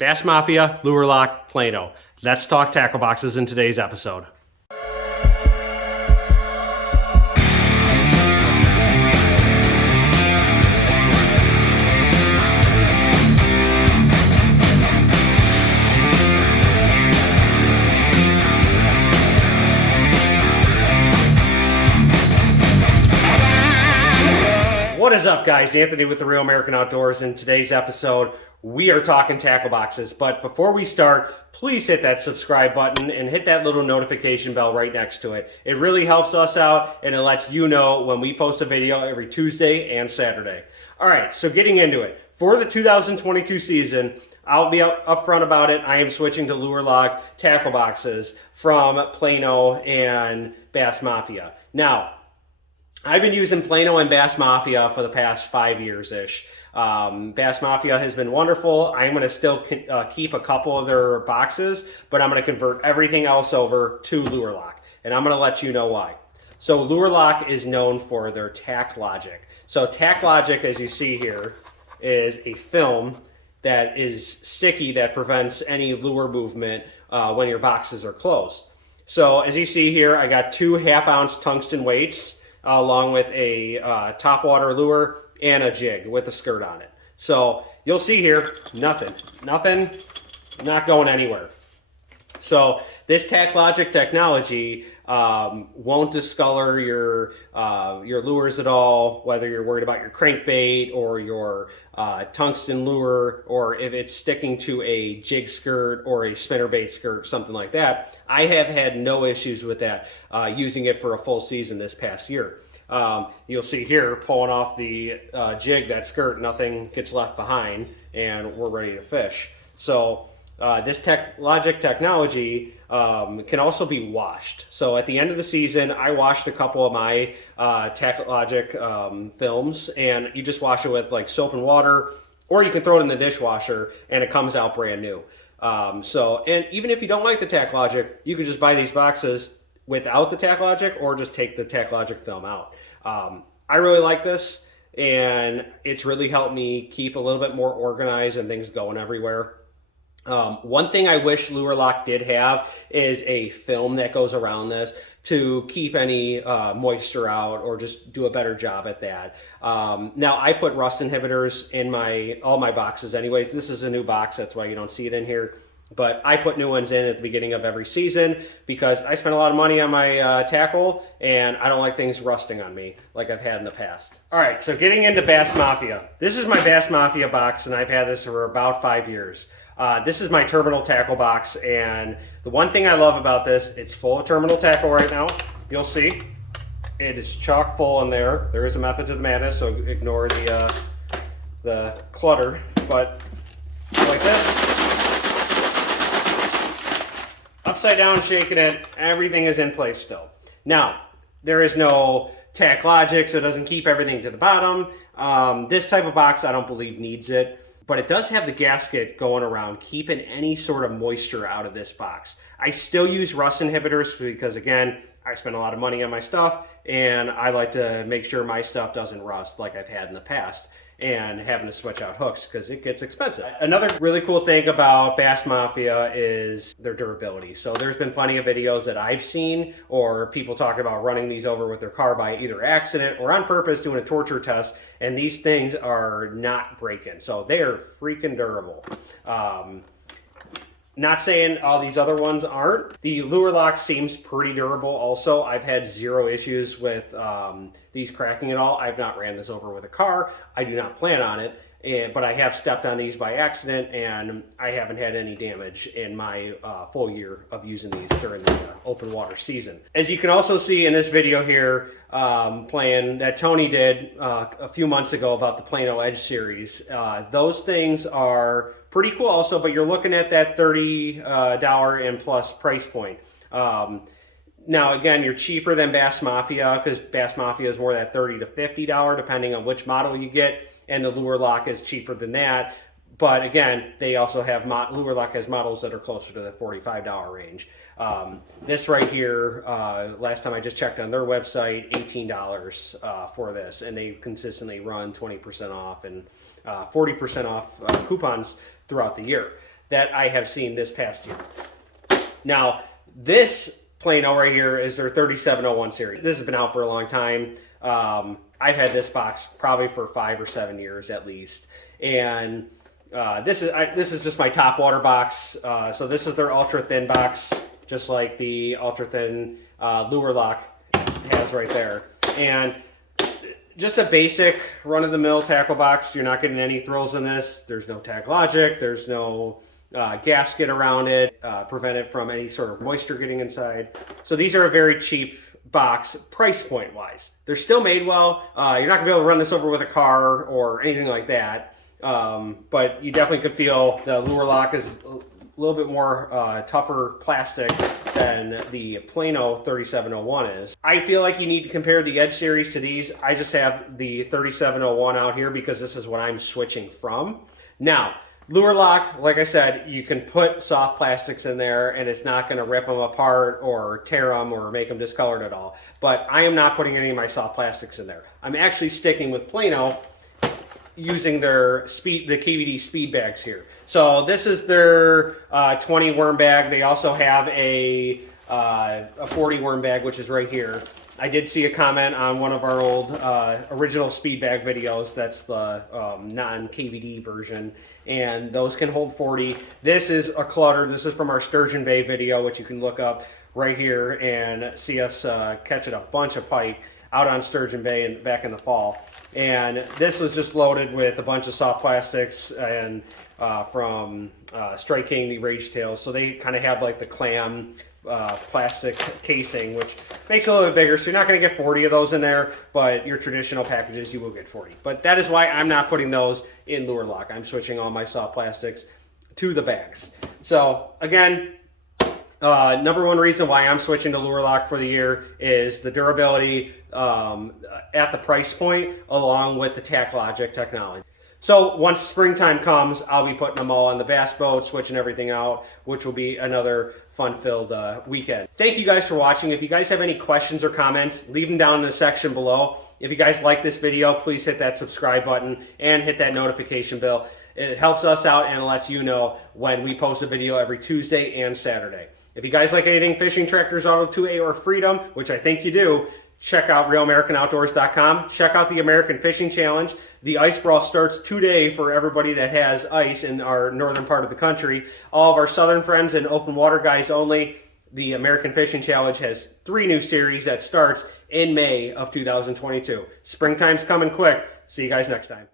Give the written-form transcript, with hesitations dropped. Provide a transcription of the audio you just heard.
Bass Mafia, Lure Lock, Plano. Let's talk tackle boxes in today's episode. What is up, guys? Anthony with The Real American Outdoors. In today's episode, we are talking tackle boxes. But before we start, please hit that subscribe button and hit that little notification bell right next to it. It really helps us out, and it lets you know when we post a video every Tuesday and Saturday. All right, so getting into it. For the 2022 season, I'll be upfront about it. I am switching to Lure Lock tackle boxes from Plano and Bass Mafia. Now, I've been using Plano and Bass Mafia for the past 5 years-ish. Bass Mafia has been wonderful. I'm going to still keep a couple of their boxes, but I'm going to convert everything else over to Lure Lock, and I'm going to let you know why. So Lure Lock is known for their Tack Logic. So Tack Logic, as you see here, is a film that is sticky that prevents any lure movement when your boxes are closed. So as you see here, I got 2 half-ounce tungsten weights, along with a topwater lure and a jig with a skirt on it. So you'll see here, nothing, not going anywhere. So this Tack Logic technology won't discolor your lures at all, whether you're worried about your crankbait or your tungsten lure, or if it's sticking to a jig skirt or a spinnerbait skirt, something like that. I have had no issues with that using it for a full season this past year. You'll see here, pulling off the jig, that skirt, nothing gets left behind, and we're ready to fish. So this Tack Logic technology can also be washed. So at the end of the season, I washed a couple of my Tack Logic films, and you just wash it with like soap and water, or you can throw it in the dishwasher and it comes out brand new. And even if you don't like the Tack Logic, you can just buy these boxes without the Tack Logic, or just take the Tack Logic film out. I really like this, and it's really helped me keep a little bit more organized and things going everywhere. One thing I wish Lure Lock did have is a film that goes around this to keep any moisture out, or just do a better job at that. Now, I put rust inhibitors in all my boxes anyways. This is a new box, that's why you don't see it in here. But I put new ones in at the beginning of every season because I spend a lot of money on my tackle, and I don't like things rusting on me like I've had in the past. All right, so getting into Bass Mafia. This is my Bass Mafia box, and I've had this for about 5 years. This is my terminal tackle box, and the one thing I love about this, it's full of terminal tackle right now. You'll see it is chock full in there. There is a method to the madness, so ignore the clutter. But like this, upside down, shaking it, everything is in place still. Now, there is no Tack Logic, so it doesn't keep everything to the bottom. This type of box, I don't believe needs it, but it does have the gasket going around, keeping any sort of moisture out of this box. I still use rust inhibitors because, again, I spend a lot of money on my stuff, and I like to make sure my stuff doesn't rust like I've had in the past, and having to switch out hooks because it gets expensive. Another really cool thing about Bass Mafia is their durability. So there's been plenty of videos that I've seen, or people talking about running these over with their car by either accident or on purpose, doing a torture test, and these things are not breaking. So they are freaking durable. Not saying all these other ones aren't. The Lure Lock seems pretty durable also. I've had zero issues with these cracking at all. I've not ran this over with a car. I do not plan on it, but I have stepped on these by accident, and I haven't had any damage in my full year of using these during the open water season. As you can also see in this video here, playing that Tony did a few months ago about the Plano Edge series, those things are pretty cool also, but you're looking at that $30 and plus price point. Now, again, you're cheaper than Bass Mafia because Bass Mafia is more that $30 to $50 depending on which model you get, and the Lure Lock is cheaper than that. But again, they also have Lure Lock has models that are closer to the $45 range. This right here, last time I just checked on their website, $18 for this, and they consistently run 20% off and 40% off coupons throughout the year. that I have seen this past year. Now, this Plano right here is their 3701 series. This has been out for a long time. I've had this box probably for 5 or 7 years at least. And this is just my top water box. So this is their ultra thin box, just like the ultra thin lure lock has right there. And just a basic run-of-the-mill tackle box. You're not getting any thrills in this. There's no tag logic. There's no gasket around it, prevent it from any sort of moisture getting inside. So these are a very cheap box, price point wise. They're still made well. You're not gonna be able to run this over with a car or anything like that. But you definitely could feel the lure lock is a little bit more tougher plastic than the Plano 3701 is. I feel like you need to compare the Edge series to these. I just have the 3701 out here because this is what I'm switching from. Now, lure lock, like I said, you can put soft plastics in there and it's not going to rip them apart or tear them or make them discolored at all. But I am not putting any of my soft plastics in there. I'm actually sticking with Plano, using their the KVD speed bags here. So this is their 20 worm bag. They also have a 40 worm bag, which is right here. I did see a comment on one of our old original speed bag videos. That's the non-KVD version, and those can hold 40. This is a clutter. This is from our Sturgeon Bay video, which you can look up right here and see us catching a bunch of pike out on Sturgeon Bay and back in the fall. And this was just loaded with a bunch of soft plastics and from Strike King, the Rage Tails. So they kind of have like the clam plastic casing, which makes it a little bit bigger. So you're not going to get 40 of those in there, but your traditional packages, you will get 40. But that is why I'm not putting those in lure lock. I'm switching all my soft plastics to the bags. So again, number one reason why I'm switching to lure lock for the year is the durability at the price point, along with the tack logic technology. So once springtime comes, I'll be putting them all on the bass boat, switching everything out, which will be another fun-filled weekend. Thank you guys for watching. If you guys have any questions or comments, leave them down in the section below. If you guys like this video, please hit that subscribe button and hit that notification bell. It helps us out and lets you know when we post a video every Tuesday and Saturday. If you guys like anything fishing, tractors, auto 2A, or freedom, which I think you do, check out RealAmericanOutdoors.com. Check out the American Fishing Challenge. The ice brawl starts today for everybody that has ice in our northern part of the country. All of our southern friends and open water guys only. The American Fishing Challenge has 3 new series that starts in May of 2022. Springtime's coming quick. See you guys next time.